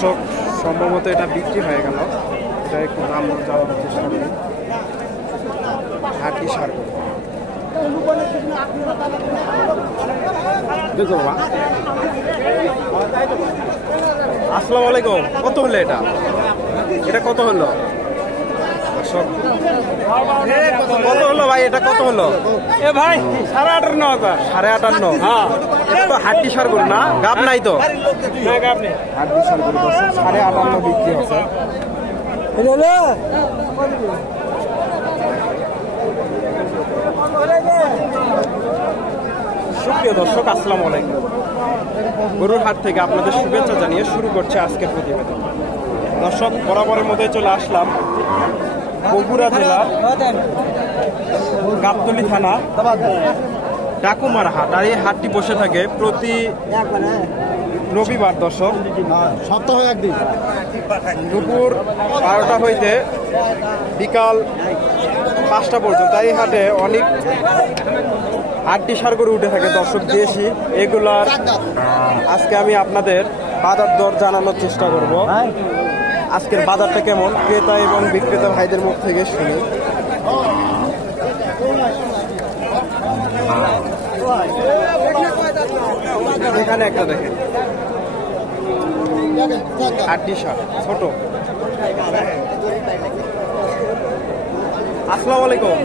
দর্শক সম্ভবত এটা বিক্রি হয়ে গেল, এটা একটু দাম জানানোর চেষ্টা করি। হাটি সার আসসালামু আলাইকুম, কত হলো এটা? এটা কত হলো? কত হলো ভাই, এটা কত হলো? এ ভাই 58,000। 58,500। হ্যাঁ, এটা তো হাড্ডি সার গরু না, গাব নাই তো? না গাব নেই, হাড্ডি সার গরু 58,500 বিক্রি হচ্ছে। সুপ্রিয় দর্শক, আসসালামু আলাইকুম। গরুর হাট থেকে আপনাদের শুভেচ্ছা জানিয়ে শুরু করছে আজকের প্রতিবেদন। দর্শক, বরাবরের মধ্যে চলে আসলাম বগুড়া জেলার গাবতলী থানা ডাকুমার হাট। আর এই হাটটি বসে থাকে প্রতি রবিবার দর্শক, সপ্তাহে একদিন দুপুর 12টা হইতে বিকাল 5টা পর্যন্ত। এই হাটে অনেক হাড্ডি সার গরু উঠে থাকে দর্শক, দেশি। এগুলার আজকে আমি আপনাদের বাজার দর জানানোর চেষ্টা করব। আজকের বাজারটা কেমন, ক্রেতা এবং বিক্রেতা ভাইদের মুখ থেকে শুনি। এখানে একটা দেখেন হাড্ডি সার ছোট। আসসালামু আলাইকুম।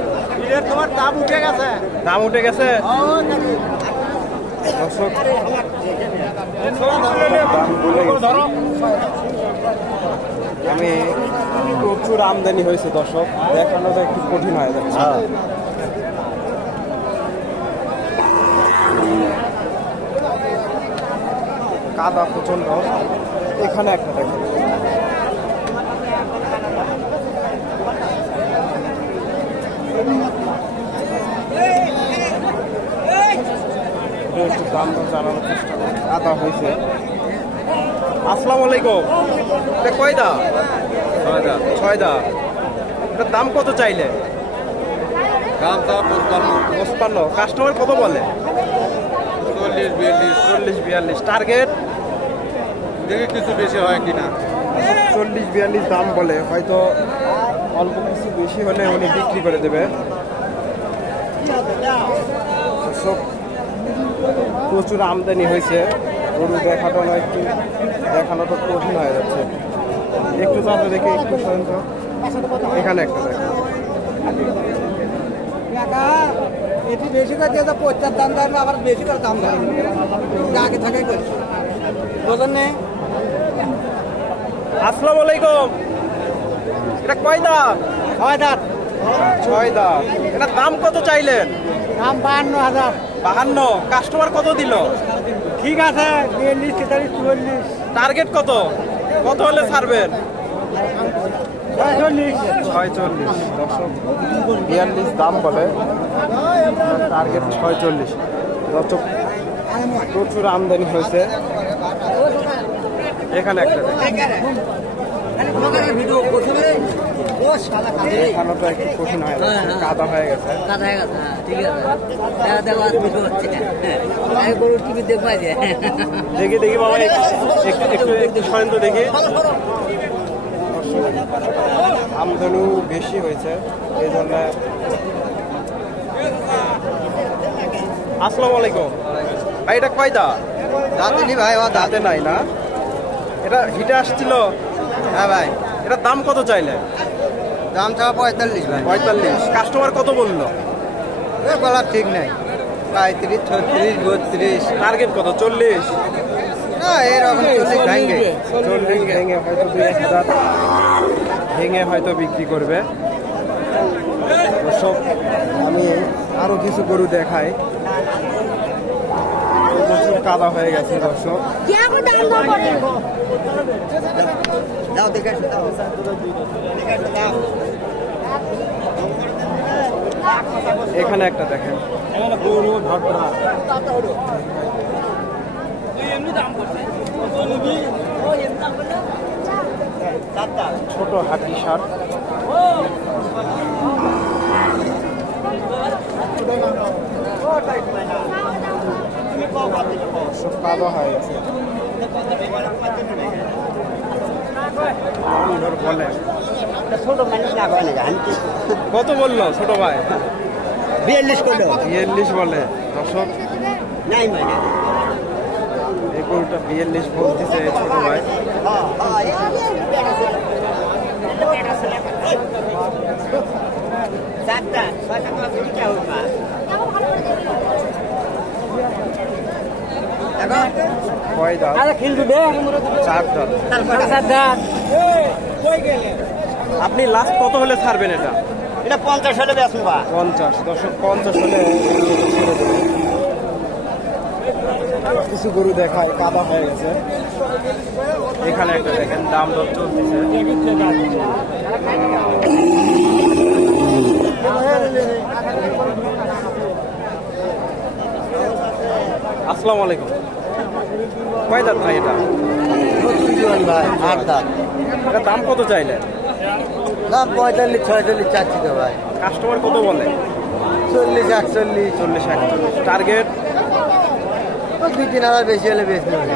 তোমার দাম উঠে গেছে, দাম উঠে গেছে দর্শক, দাম বলে গেছে। আমি প্রচুর আমদানি হয়েছে দর্শক, দেখানোটা একটু কঠিন হয়ে যাচ্ছে। কাদা প্রচন্ড। এখানে একটা দেখেন একটু দাম দর জানানোর চেষ্টা করি। কাদা হয়েছে। আসসালামু আলাইকুম, এটা কয় দা? 6 দা। এটার দাম কত চাইলে? দাম 55। কাস্টমার কত বলে? 40-42। টার্গেট দেখি কিছু বেশি হয় কিনা। 40-42 দাম বলে, হয়তো অল্প কিছু বেশি হলে উনি বিক্রি করে দেবে। সব প্রচুর আমদানি হয়েছে, গরু দেখানোটা কঠিন হয়ে যাচ্ছে। একটু যাতে দেখে একটু সন্ত। এখানে একটা দেখেন এটি বেশি করে দিয়ে 50 দাম ধরবে, আবার বেশি করে দাম ধরবে, আগে থাকাই করে বোঝেন নেই। আসসালামু আলাইকুম, এটা কয় দাঁত? 6 দাঁত। 6 দাঁত। এটার দাম কত চাইলেন? দাম 52,000। 52। কাস্টমার কত দিল? ঠিক আছে 42, 43, 44, টার্গেট কত? কত হলে ছাড়বেন? 46। 46। 42 দাম বলে, টার্গেট 46। দর্শক, প্রচুর আমদানি হয়েছে। এখানে একটা এখানেটা একটু কঠিন হয়ে গেছে, কাদা হয়ে গেছে। দেখি দেখি বাবা, একটু সরেন তো দেখি। আমদানি বেশি হয়েছে এই জন্য। আসসালামু আলাইকুম ভাই, এটা কয় দা? দাঁতিনি ভাই, দাঁতে নাই না? এটা হিটে আসছিল? হ্যাঁ ভাই। এটার দাম কত চাইলে? দাম চাওয়া 45 ভাই। 45। কাস্টমার কত বললো? বলা ঠিক নাই, 35, 36, 32। টার্গেট কত? 40? না, এরকম 40 ভাঙবে। 40 ভেঙে হয়তো 2-1 ভেঙে হয়তো বিক্রি করবে। দর্শক, আমি আরো কিছু গরু দেখাই। প্রচুর কাদা হয়ে গেছে দর্শক। দাও দেখে দাও। এখানে একটা দেখেন ছোট হাড্ডি সার। সব কালো হয়ে গেছে। বলে ছোট মানুষ না করে না কত বললো ছোট ভাই? 42 করলো 42 বলে। দর্শক নাই মানে এই গরুটা 42 বলতেছে ছোট ভাই। কয় দাঁত? চার দাঁত। আপনি লাস্ট কত হলে ছাড়বেন এটা? এটা 50 হলে বেচবো বা 50। দর্শক 50 হলে ছেড়ে দেবে। কিছু গরু দেখায় কাদা হয়ে গেছে। এখানে একটা দেখেন দাম দর চলতেছে। আসসালামু আলাইকুম। কয় দাঁত ভাই এটা? ভাই 8 দাঁত এটা দাম কত চাইলে? দাম 45 46 চাচ্ছি তো ভাই। কাস্টমার কত বলে? 40 41 40 41। টার্গেট 2-3 হাজার বেশি হলে বেশি হবে।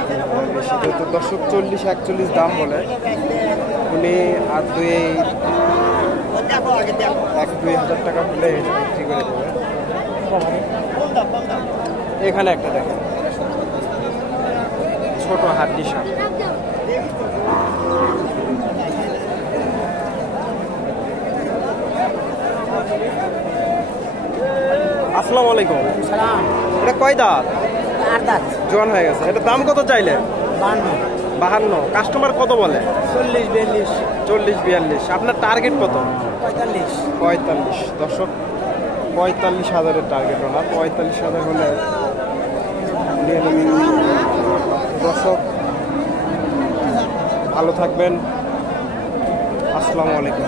বেশি তো দর্শক 40 41 দাম বলে। উনি আর 1-2 হাজার টাকা হলে বিক্রি করে দেবে। এখানে একটা দেখেন ছোট হাড্ডি সাপ। আসসালামু আলাইকুম। এটা কয় দাঁত? 8 দাঁত জোয়ান হয়ে গেছে। এটা দাম কত চাইলে? 52। কাস্টমার কত বলে? 40 42 40 42। আপনার টার্গেট কত? 45। দর্শক 45,000-এর টার্গেট ওনার। 45,000 হলে নিয়ে নেবেন। দর্শক ভালো থাকবেন। আসসালামু আলাইকুম।